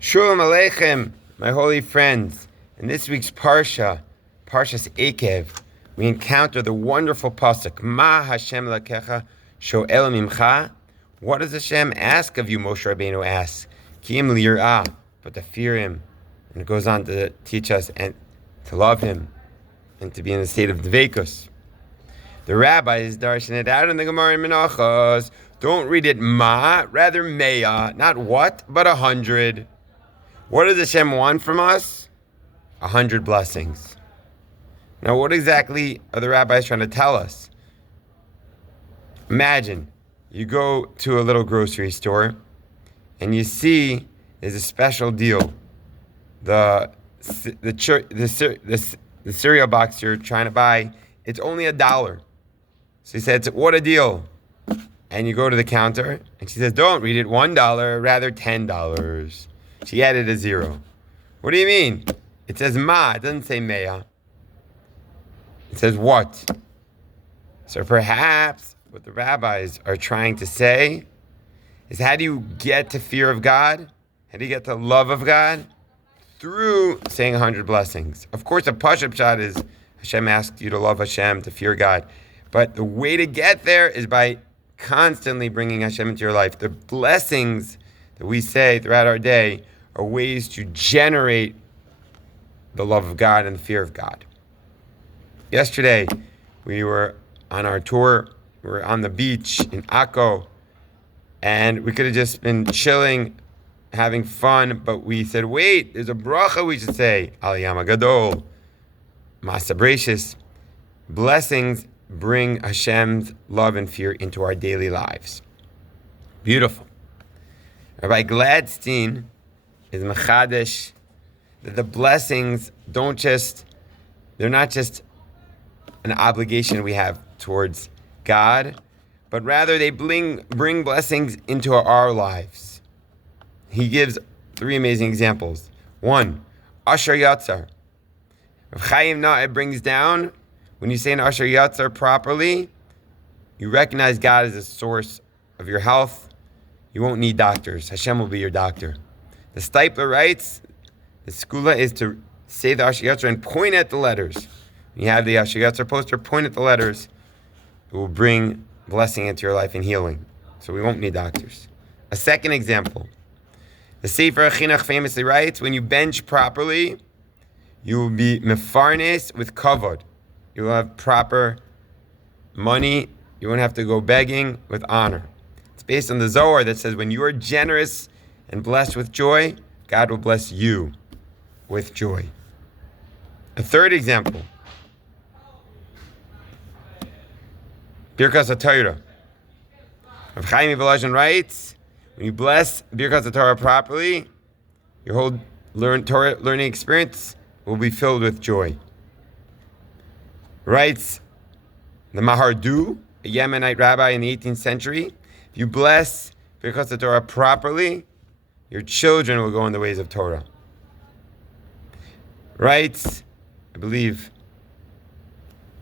Shalom Aleichem, my holy friends. In this week's Parsha, Parshas Ekev, we encounter the wonderful pasuk, Ma Hashem lakecha sho'el mimcha. What does Hashem ask of you? Moshe Rabbeinu asks, Ki im lir'ah, but to fear Him. And it goes on to teach us and to love Him and to be in a state of dveikus. The rabbis darshan it out in the Gemara in Menachos. Don't read it ma, rather meya, not what, but 100. What does Hashem want from us? 100 blessings. Now, what exactly are the rabbis trying to tell us? Imagine you go to a little grocery store and you see there's a special deal. The cereal box you're trying to buy, it's only $1. So he said, what a deal. And you go to the counter and she says, don't read it $1, rather $10. She added a zero. What do you mean? It says ma, it doesn't say meya. It says what? So perhaps what the rabbis are trying to say is, how do you get to fear of God? How do you get to love of God? Through saying 100 blessings. Of course, a Pashup shot is Hashem asked you to love Hashem, to fear God. But the way to get there is by constantly bringing Hashem into your life. The blessings that we say throughout our day are ways to generate the love of God and the fear of God. Yesterday, we were on our tour. We were on the beach in Akko, and we could have just been chilling, having fun, but we said, wait, there's a bracha we should say. Aliyama Gadol, Masa Brachis. Blessings bring Hashem's love and fear into our daily lives. Beautiful. Rabbi Gladstein is mechadesh that the blessings they're not just an obligation we have towards God, but rather they bring blessings into our lives. He gives 3 amazing examples. 1, Asher Yatzar. Rav Chaim Na'eh brings down, when you say an Asher Yatzar properly, you recognize God as a source of your health. You won't need doctors. Hashem will be your doctor. The Stipler writes, the skula is to say the Asher Yatzar and point at the letters. When you have the Asher Yatzar poster, point at the letters. It will bring blessing into your life and healing. So we won't need doctors. A second example. The Sefer Chinuch famously writes, when you bench properly, you will be mefarnes with kavod. You will have proper money. You won't have to go begging, with honor. It's based on the Zohar that says when you are generous and blessed with joy, God will bless you with joy. A third example. Birkas HaTorah. Rav Chaim Volozhin writes, when you bless Birkas HaTorah properly, your whole Torah learning experience will be filled with joy. Writes the Mahardu, a Yemenite rabbi in the 18th century, if you bless Birkas HaTorah properly, your children will go in the ways of Torah. Writes, I believe,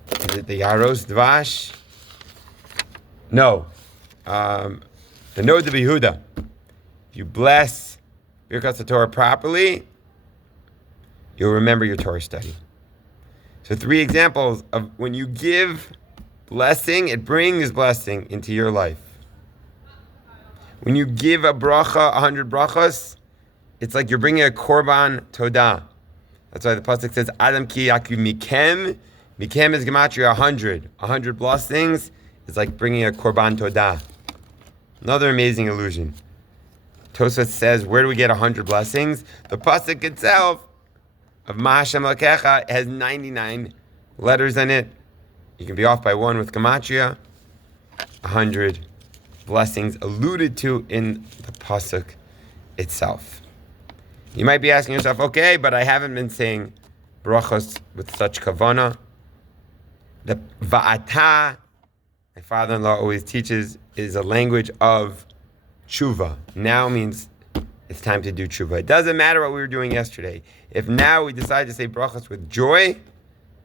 is it the Yaros Dvash? No. The Nod of Yehuda. If you bless Birkas HaTorah properly, you'll remember your Torah study. So 3 examples of when you give blessing, it brings blessing into your life. When you give a bracha, 100 brachas, it's like you're bringing a korban todah. That's why the pasuk says, Adam ki yaku mikem. Mikem is gematria 100. 100 blessings is like bringing a korban todah. Another amazing illusion. Tosfos says, where do we get 100 blessings? The pasuk itself of Ma Hashem Lakecha has 99 letters in it. You can be off by 1 with gematria. 100 blessings alluded to in the pasuk itself. You might be asking yourself, okay, but I haven't been saying brachos with such kavana. The va'ata, my father-in-law always teaches, is a language of tshuva. Now means it's time to do tshuva. It doesn't matter what we were doing yesterday. If now we decide to say brachos with joy,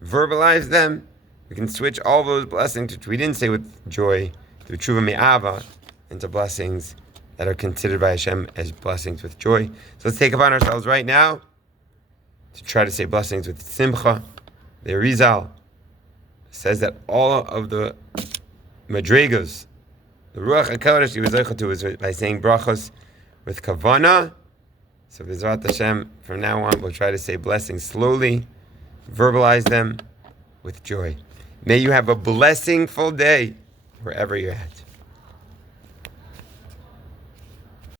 verbalize them, we can switch all those blessings which we didn't say with joy through tshuva me'ava into blessings that are considered by Hashem as blessings with joy. So let's take upon ourselves right now to try to say blessings with simcha. The Arizal says that all of the madrigas, the Ruach HaKodesh he was zeicha to was by saying brachos with kavana. So B'ezrat Hashem, from now on, we'll try to say blessings slowly, verbalize them with joy. May you have a blessingful day wherever you're at.